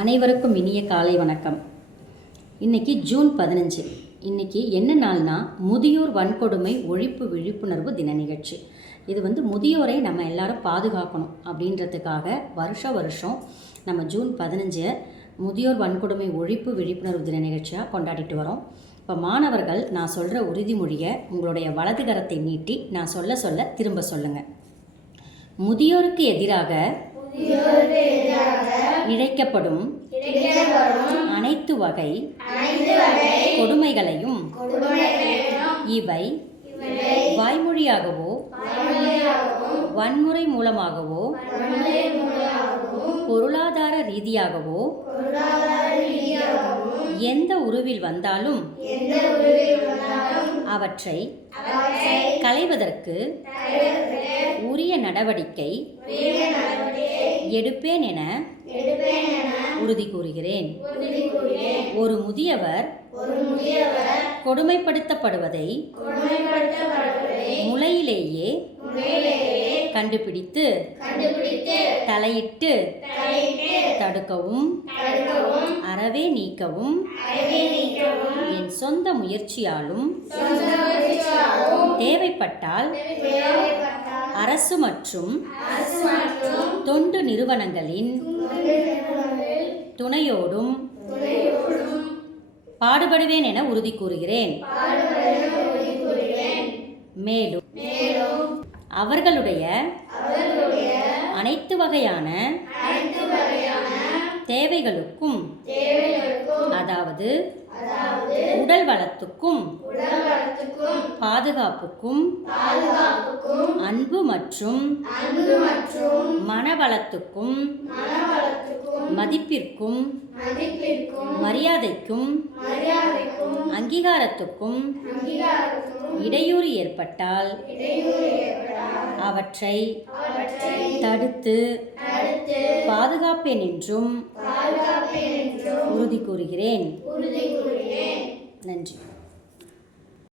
அனைவருக்கும் இனிய காலை வணக்கம். இன்றைக்கி ஜூன் 15. இன்றைக்கி என்ன நாள்னா முதியோர் வன்கொடுமை ஒழிப்பு விழிப்புணர்வு தின நிகழ்ச்சி. இது முதியோரை நம்ம எல்லாரும் பாதுகாக்கணும் அப்படின்றதுக்காக வருஷம் நம்ம ஜூன் 15 முதியோர் வன்கொடுமை ஒழிப்பு விழிப்புணர்வு தின நிகழ்ச்சியாக கொண்டாடிட்டு வரோம். இப்போ மாணவர்கள் நான் சொல்கிற உறுதிமொழியை உங்களுடைய வலது கரத்தை நீட்டி நான் சொல்ல திரும்ப சொல்லுங்கள். முதியோருக்கு எதிராக இழைக்கப்படும் அனைத்து வகை கொடுமைகளையும் இவை வாய்மொழியாகவோ வன்முறை மூலமாகவோ பொருளாதார ரீதியாகவோ எந்த உருவில் வந்தாலும் அவற்றை களைவதற்கு உரிய நடவடிக்கை எடுப்பேன் என உறுதி கூறுகிறேன். ஒரு முதியவர் கொடுமைப்படுத்தப்படுவதை முளையிலேயே கண்டுபிடித்து தலையிட்டு தடுக்கவும் அறவே நீக்கவும் என் சொந்த முயற்சியாலும் தேவைப்பட்டால் அரசு மற்றும் தொண்டு நிறுவனங்களின் துணையோடும் பாடுபடுவேன் என உறுதி கூறுகிறேன். மேலும் அவர்களுடைய அனைத்து வகையான தேவைகளுக்கும் அதாவது உடல் வளத்துக்கும் பாதுகாப்புக்கும் அன்பு மற்றும் மனவளத்துக்கும் மதிப்பிற்கும் மரியாதைக்கும் அங்கீகாரத்துக்கும் இடையூறு ஏற்பட்டால் அவற்றை தடுத்து பாதுகாப்பேன் என்றும் உறுதி கூறுகிறேன். நன்றி.